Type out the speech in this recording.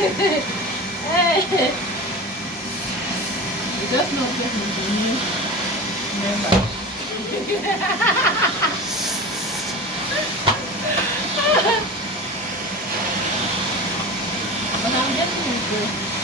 Hey, you just not talking to me. Remember. But I'm getting it, bro.